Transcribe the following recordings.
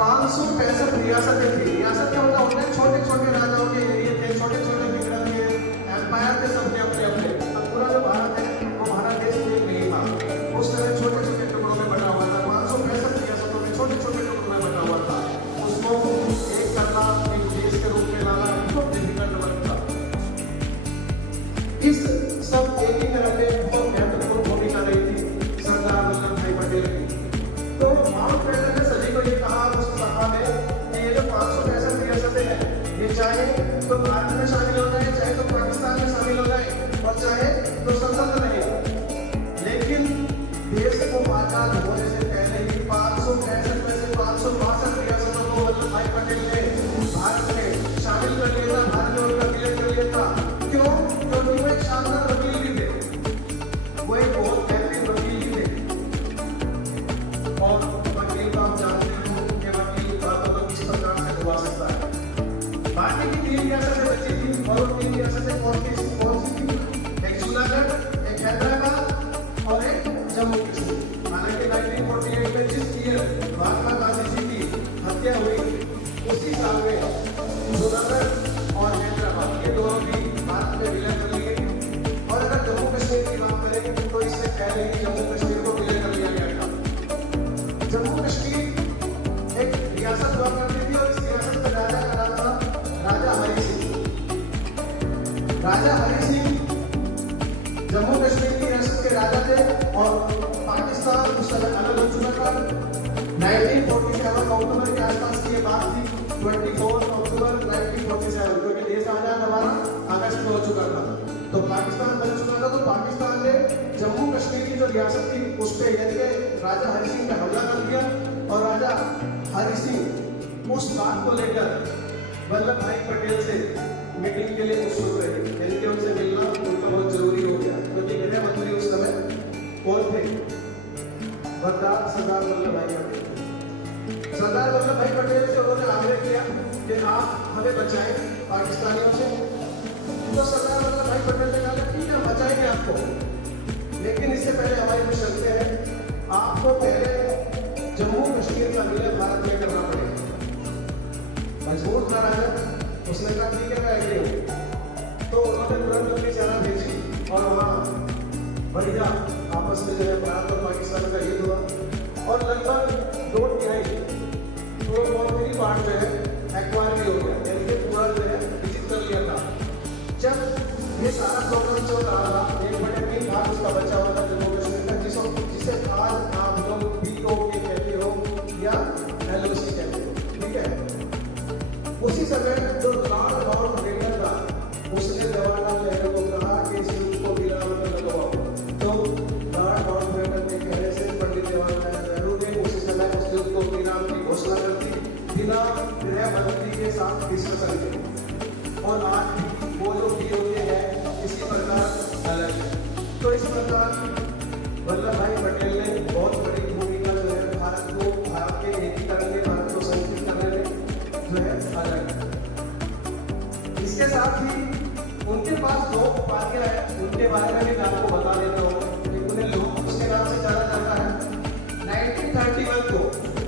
565 रियासतें थी। रियासत क्या होता है? छोटे छोटे राजाओं के एरिया थे, छोटे छोटे किंगडम थे, एम्पायर थे, सबके अपने अपने। अब पूरा जो भारत है वो भारत देश एक नहीं था, उस तरह छोटे छोटे टुकड़ों में बटा हुआ था। 565 रियासतों में छोटे छोटे टुकड़ों में बटा हुआ था। उसको एक करना, एक देश के रूप में लाना बहुत डिफिकल्ट वर्क था। इस सब एकीकरण में बहुत महत्वपूर्ण भूमिका रही थी सरदार वल्लभ भाई पटेल की। तो माउंट बैटन ने सभी को ये कहा उस सभा में कि ये जो 565 रियासतें हैं, ये चाहे तो भारत में शामिल हो जाए, चाहे तो पाकिस्तान में शामिल हो जाए, और चाहे तो स्वतंत्र रहे, लेकिन देश को आजाद होने से पहले ही 565 में से 562 रियासतों को वल्लभ भाई पटेल ने भारत में शामिल कर लिया था, भारत में उनका विलय कर लिया था। क्यों? क्योंकि वो एक शानदार वकील भी थे, वो एक बहुत बेहतरीन वकील भी थे। और वकील तो आप जानते हो कि वकील बातों को किस प्रकार से हुआ सकता है। बाकी की 3 रियासतें बची थी, और वो 3 रियासतें कौन सी थी? एक जूनागढ़, एक हैदराबाद और एक जम्मू कश्मीर। हालांकि 1948 में जिस ईयर महात्मा गांधी जी की हत्या हुई, उसी साल में जूनागढ़ और हैदराबाद ये दोनों भी भारत में विलय कर लिए। और अगर जम्मू कश्मीर की बात करें तो इससे पहले ही जम्मू कश्मीर को विलय कर लिया गया था। जम्मू कश्मीर एक रियासत हुआ करती थी, और इस रियासत का राजा का नाम था राजा हरि सिंह। राजा हरि सिंह जम्मू कश्मीर की रियासत के राजा थे, और पाकिस्तान उस समय अलग हो चुका था। 1947 अक्टूबर के आसपास की ये बात थी, 24 अक्टूबर 1947, क्योंकि देश आजाद हमारा अगस्त में हो चुका था, तो पाकिस्तान बन चुका था। तो पाकिस्तान ने जम्मू कश्मीर की जो रियासत थी उस पर यानी कि राजा हरि सिंह पे हमला कर दिया, और राजा हरि सिंह उस बात को लेकर वल्लभ भाई पटेल से मीटिंग के लिए उत्सुक रहे, यानी कि उनसे मिलना उनका बहुत जरूरी हो गया, क्योंकि गृह मंत्री उस समय कौन थे? सरदार वल्लभ भाई पटेल। सरदार वल्लभ भाई पटेल से उन्होंने आग्रह किया कि आप हमें बचाएं पाकिस्तानियों से। तो सरदार वल्लभ भाई पटेल ने कहा ठीक है, बचाएंगे आपको, लेकिन इससे पहले हमारी कुछ शर्तें हैं। आपको पहले जम्मू कश्मीर का विलय भारत में करना पड़ेगा। मजबूर था राजा, उसने कहा ठीक है, मैं एग्री हूँ। तो उन्होंने तुरंत अपनी सेना भेजी, और वहाँ बढ़िया आपस में जो है भारत और पाकिस्तान का युद्ध हुआ, और लगभग 2 तिहाई तो मेरी पार्ट जो है एक्वायर भी हो गया, यानी कि पूरा जो है विजिट कर लिया था। जब ये सारा प्रॉब्लम चल रहा था, एक बड़े 3 भाग उसका बचा हुआ था जम्मू कश्मीर का, जिसे आज आप लोग POK कहते हो या LOC कहते हो, ठीक है। उसी समय जो लॉर्ड माउंटबेटन था, उसने जवाहरलाल नेहरू को कहा कि इस युद्ध को विराम लगाओ। तो लॉर्ड माउंटबेटन के कहने से पंडित जवाहरलाल नेहरू ने उसी समय उस युद्ध को विराम की घोषणा कर दी, बिना गृह मंत्री के साथ डिस्कशन के। और आज भी वो जो POK है इसी प्रकार अलग है। तो इस प्रकार वल्लभ भाई पटेल ने बहुत बड़ी भूमिका जो है भारत को, भारत के एकीकरण में, भारत को संगठित करने में जो है अलग है। इसके साथ ही उनके पास 2 उपाधियां हैं, उनके बारे में भी मैं आपको बता देता हूँ। उन्हें लोग उसके नाम से जाना जाता है।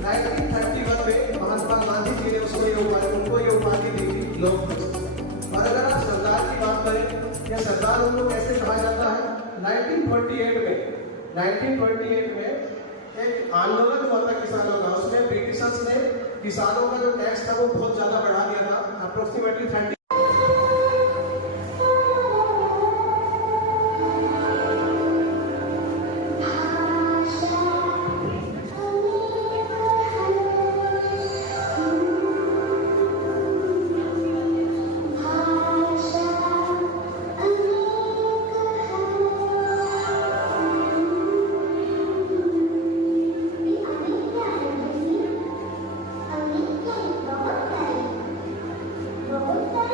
1931 में महात्मा गांधी जी ने उनको ये उपाधि दी थी, लोक भक्त। और अगर आप सरदार की बात करें, या सरदार उनको कैसे कहा जाता है? 1928 में एक आंदोलन हुआ था किसानों का, उसमें ब्रिटिशर्स ने किसानों का जो टैक्स था वो बहुत ज्यादा बढ़ा दिया था, अप्रोक्सीमेटली 30। बहुत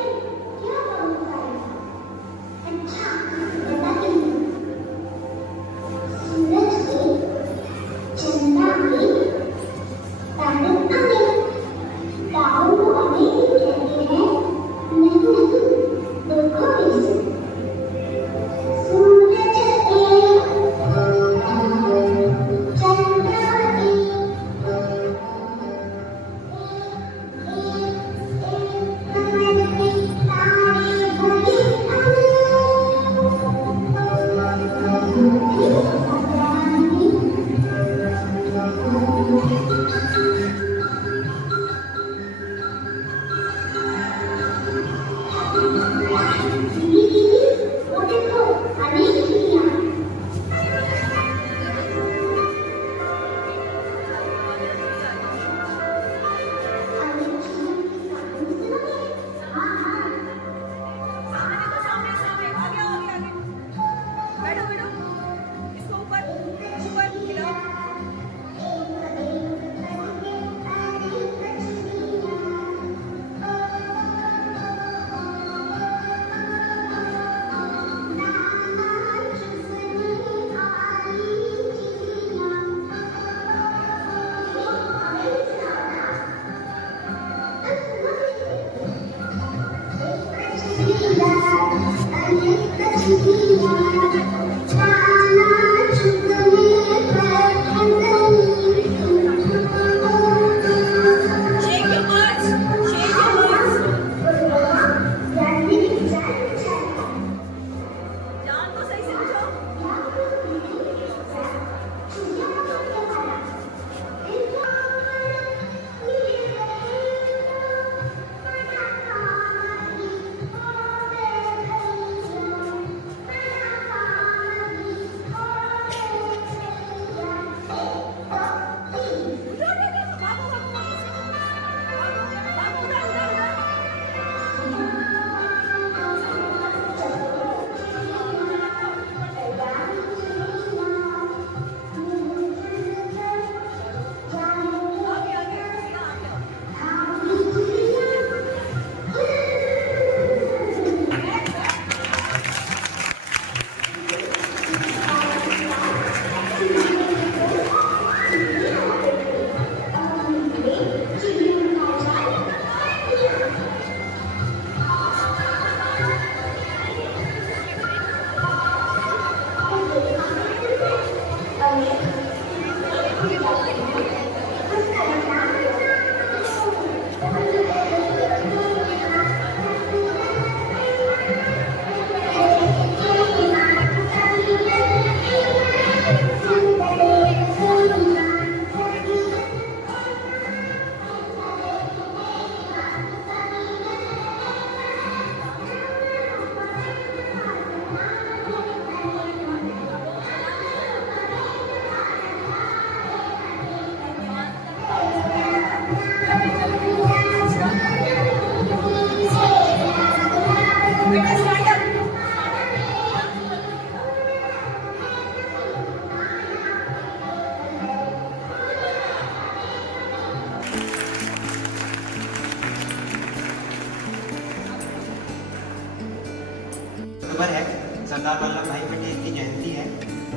सितंबर है, सरदार वल्लभ भाई पटेल की जयंती है।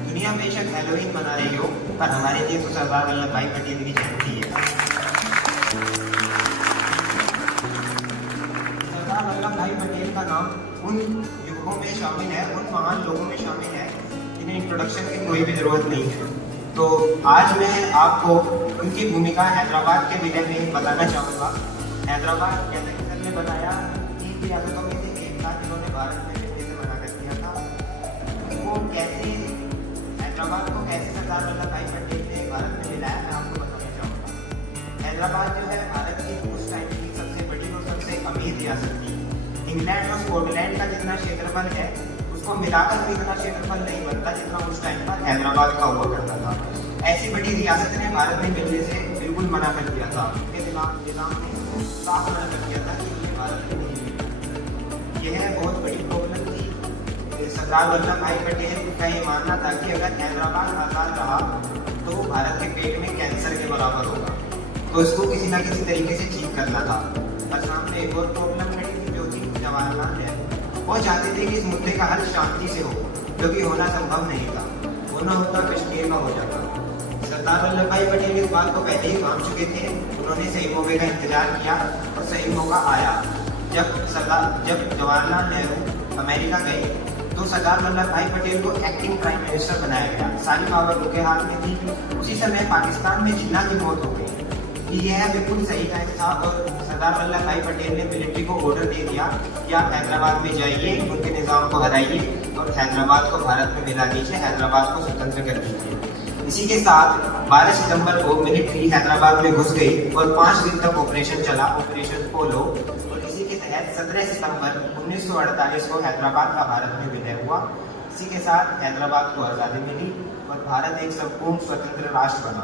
दुनिया बेशक हैलोवीन मना रही हो, पर हमारे लिए तो सरदार वल्लभ भाई पटेल की जयंती है। सरदार वल्लभ भाई पटेल का नाम उन युगों में शामिल है, उन महान लोगों में शामिल है जिन्हें इंट्रोडक्शन की कोई भी जरूरत नहीं है। तो आज मैं आपको उनकी भूमिका हैदराबाद के विलय में बताना चाहूँगा। हैदराबाद जैसे कि सर ने बताया, 3 रियासतों में से एक था जिन्होंने भारत में मिलने से मना कर दिया था। वो कैसे हैदराबाद को कैसे सरदार वल्लभ भाई पटेल ने भारत में मिलाया, मैं आपको बताना चाहूँगा। हैदराबाद जो है भारत की उस टाइम की सबसे बड़ी और सबसे अमीर रियासत थी। इंग्लैंड और स्कॉटलैंड का जितना क्षेत्रफल है उसको मिलाकर भी इतना क्षेत्रफल नहीं बनता जितना उस टाइम पर हैदराबाद का हुआ करता था। ऐसी बड़ी रियासत ने भारत में मिलने से बिल्कुल मना कर दिया था। उनके निजाम ने साफ मना कर दिया था कि ये भारत में नहीं मिलेगा। यह बहुत बड़ी प्रॉब्लम थी। सरदार वल्लभ भाई पटेल का ये मानना था कि अगर हैदराबाद आजाद रहा तो वो भारत के पेट में कैंसर के बराबर होगा, तो इसको किसी न किसी तरीके से ठीक करना था। और सामने एक और प्रॉब्लम खड़ी थी जो थी जवाहरलाल नेहरू। वो चाहते थे कि इस मुद्दे का हल शांति से हो, जो कि होना संभव नहीं था। होना होता कश्मीर में हो जाता। सरदार वल्लभ भाई पटेल इस बात को पहले ही मान चुके थे। उन्होंने सही मौके का इंतजार किया और सही मौका आया। जब जवाहरलाल नेहरू अमेरिका गए तो सरदार वल्लभ भाई पटेल को एक्टिंग प्राइम मिनिस्टर बनाया गया। सारी पावर उनके हाथ में थी। उसी समय पाकिस्तान में जिन्ना की मौत हो गई। यह बिल्कुल सही टाइम था और सरदार वल्लभ भाई पटेल ने मिलिट्री को ऑर्डर दे दिया कि आप हैदराबाद में जाइए, उनके निज़ाम को हराइए और हैदराबाद को भारत में मिला दीजिए, हैदराबाद को स्वतंत्र कर दीजिए। इसी के साथ 12 सितंबर को मिलिट्री हैदराबाद में घुस गई और 5 दिन तक ऑपरेशन चला, ऑपरेशन पोलो। और इसी के तहत 17 सितंबर 1948 को हैदराबाद का भारत में विलय हुआ। इसी के साथ हैदराबाद को आज़ादी मिली और भारत एक संपूर्ण स्वतंत्र राष्ट्र बना।